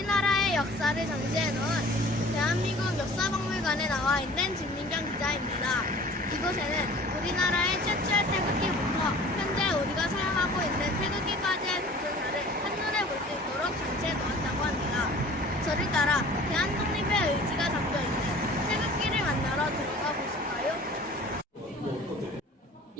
우리나라의 역사를 전시해놓은 대한민국 역사박물관에 나와 있는 진민경 기자입니다. 이곳에는 우리나라의 최초의 태극기부터 현재 우리가 사용하고 있는 태극기까지의 전사를 한눈에 볼 수 있도록 전시해 놓았다고 합니다. 저를 따라 대한독립의 의지가 담겨있는 태극기를 만나러 들어가 보실까요?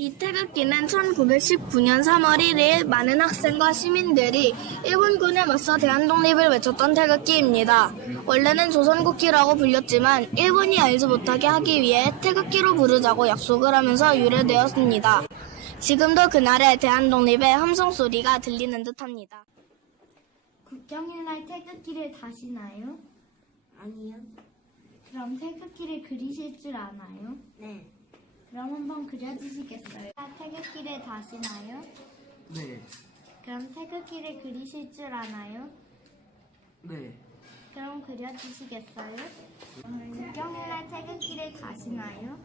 이 태극기는 1919년 3월 1일 많은 학생과 시민들이 일본군에 맞서 대한독립을 외쳤던 태극기입니다. 원래는 조선국기라고 불렸지만 일본이 알지 못하게 하기 위해 태극기로 부르자고 약속을 하면서 유래되었습니다. 지금도 그날의 대한독립의 함성 소리가 들리는 듯합니다. 국경일날 태극기를 다시나요? 아니요. 그럼 태극기를 그리실 줄 아나요? 네. 그려주시겠어요? 태극기를 다시나요? 네, 그럼 태극기를 그리실 줄 아나요? 네, 그럼 그려주시겠어요? 국경일날 태극기를 다시나요?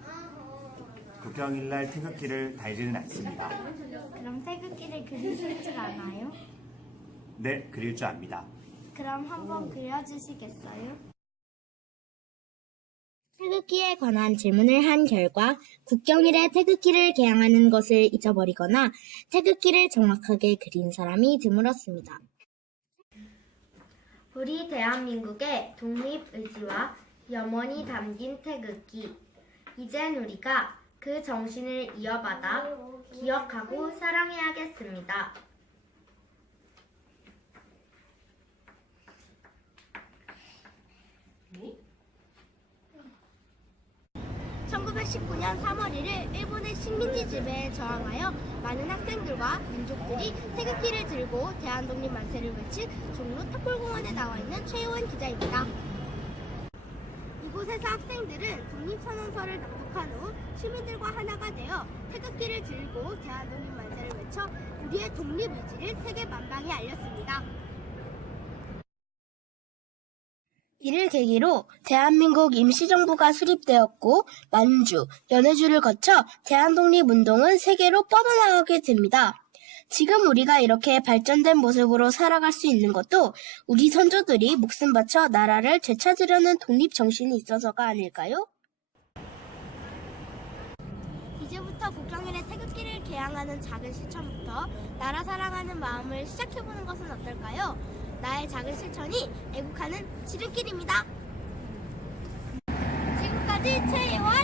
국경일날 태극기를 달지는 않습니다. 그럼 태극기를 그리실 줄 아나요? 네, 그릴 줄 압니다. 그럼 한번 그려주시겠어요? 태극기에 관한 질문을 한 결과 국경일에 태극기를 개양하는 것을 잊어버리거나 태극기를 정확하게 그린 사람이 드물었습니다. 우리 대한민국의 독립 의지와 염원이 담긴 태극기. 이젠 우리가 그 정신을 이어받아 기억하고 사랑해야겠습니다. 1919년 3월 1일 일본의 식민지 지배에 저항하여 많은 학생들과 민족들이 태극기를 들고 대한독립 만세를 외친 종로 탑골공원에 나와 있는 최효원 기자입니다. 이곳에서 학생들은 독립선언서를 낭독한 후 시민들과 하나가 되어 태극기를 들고 대한독립 만세를 외쳐 우리의 독립 의지를 세계 만방에 알렸습니다. 이를 계기로 대한민국 임시정부가 수립되었고 만주, 연해주를 거쳐 대한독립운동은 세계로 뻗어나가게 됩니다. 지금 우리가 이렇게 발전된 모습으로 살아갈 수 있는 것도 우리 선조들이 목숨 바쳐 나라를 되찾으려는 독립 정신이 있어서가 아닐까요? 이제부터 국경일에 태극기를 개양하는 작은 실천부터 나라 사랑하는 마음을 시작해보는 것은 어떨까요? 나의 작은 실천이 애국하는 지름길입니다. 지금까지 최예원,